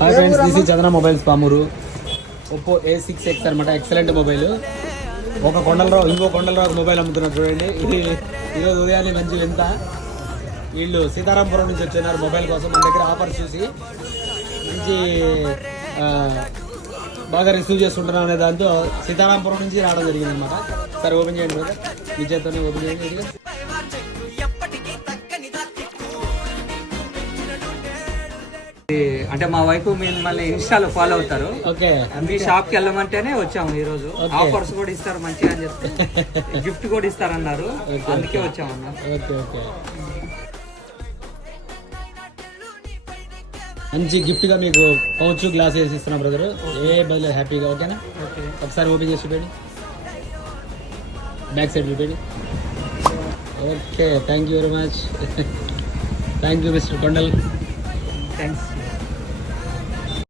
Hi friends, this is Chandra mobiles Pamuru. Oppo A6X అనమాట, excellent mobile. ఒక కొండలరావు ఇంకో Kondalarao mobile అమ్ముతున్నారు చూడండి. ఇది ఈరోజు ఉదయాన్నే మంచి వింత. వీళ్ళు సీతారాంపురం నుంచి వచ్చినారు మొబైల్ కోసం. మన దగ్గర ఆఫర్స్ చూసి మంచి బాగా రిసీవ్ చేస్తుంటున్నాం అనే దాంతో సీతారాంపురం నుంచి రావడం జరిగింది అనమాట. సరే ఓపెన్ చేయండి బ్రదర్, మీ చేత్తోనే ఓపెన్ చేయండి. అంటే మా వైపు మిమ్మల్ని ఇన్స్టాలో ఫాలో అవుతారు. ఓకే, మీ షాప్ కి వెళ్ళమంటేనే వచ్చాము ఈ రోజు. ఆఫర్స్ కూడా ఇస్తారు మంచిగా అని చెప్తే, గిఫ్ట్ కూడా ఇస్తారన్నారు, అందుకే వచ్చాము అన్న. ఓకే ఓకే, మంచి గిఫ్ట్ గా మీకు పౌచ్ గ్లాస్ వేసి ఇస్తున్నా బ్రదర్. ఏ బదులు హ్యాపీగా. ఓకేనా? ఓకే, ఒకసారి ఓపెన్ చేసి చూడండి, బ్యాక్ సైడ్ చూడండి. Okay, thank you very much. Thank you mister Kondal. Thanks.